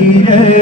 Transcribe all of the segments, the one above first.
ஈரே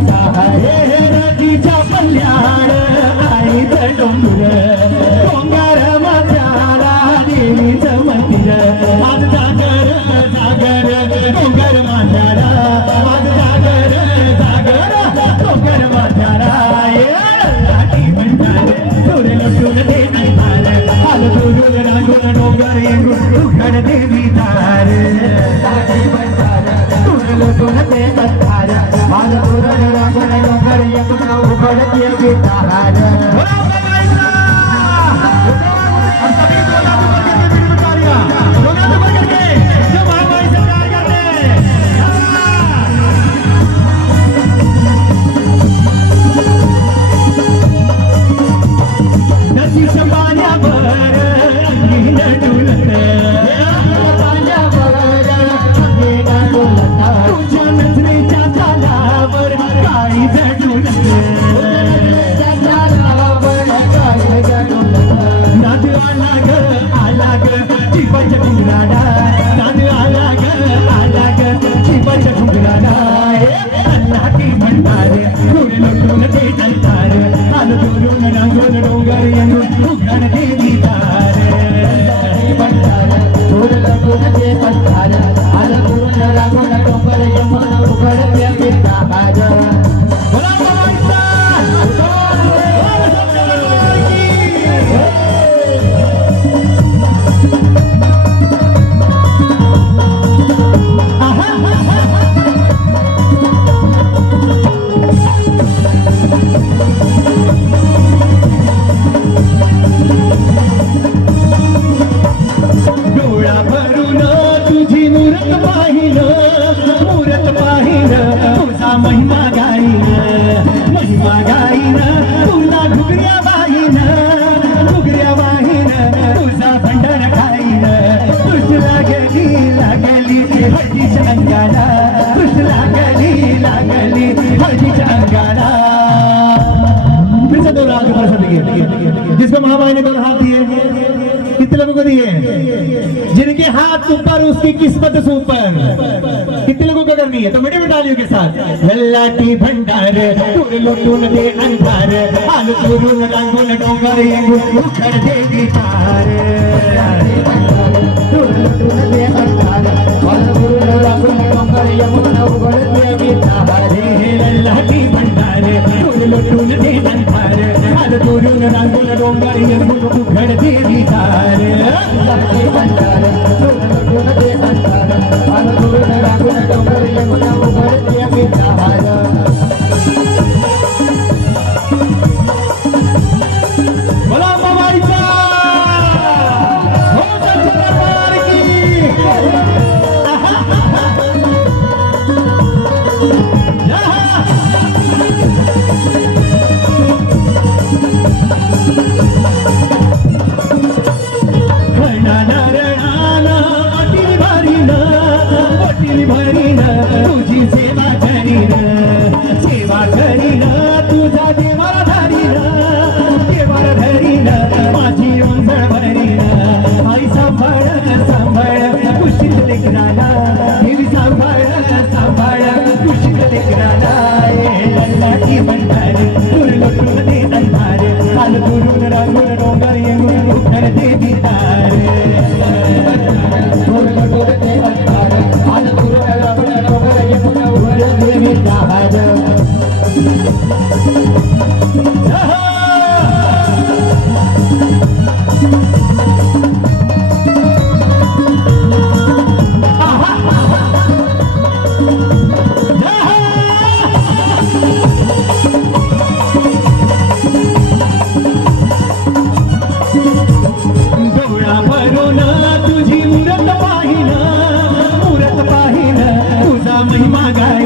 जायचा हे आई डोंगर डोंगर माझ्याला देवीचं मंदिर आज जागर ढूंढना गुड़ डोंगर यनु महिमा गाई महिमा गाई तुला घुगऱ्या बाईन घुगऱ्या बाईन तुझा भंडार खाईन तुझला गेली लागली हळदीच्या अंगाला तुझला गेली लागली हळदीच्या अंगाला फिर जिसको महामाई ने दोनों हाथ दिए कितने लोगों को दिए जिनके हाथ ऊपर उसकी किस्मत से ऊपर गर्मी है तो मीठे मिठालियों के साथ लल्लाटी भंडार टून दे अंधार आलू तुरुन रंगुन डोंगर उखड़ देगी तार गौळा तुझी मूरत पाहिना मूरत पाहिन तुझा महिमा मागाय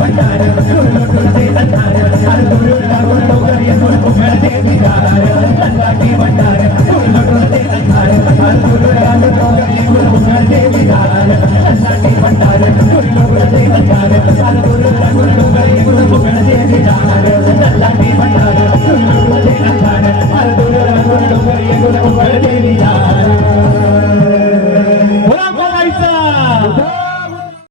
வண்டாரம்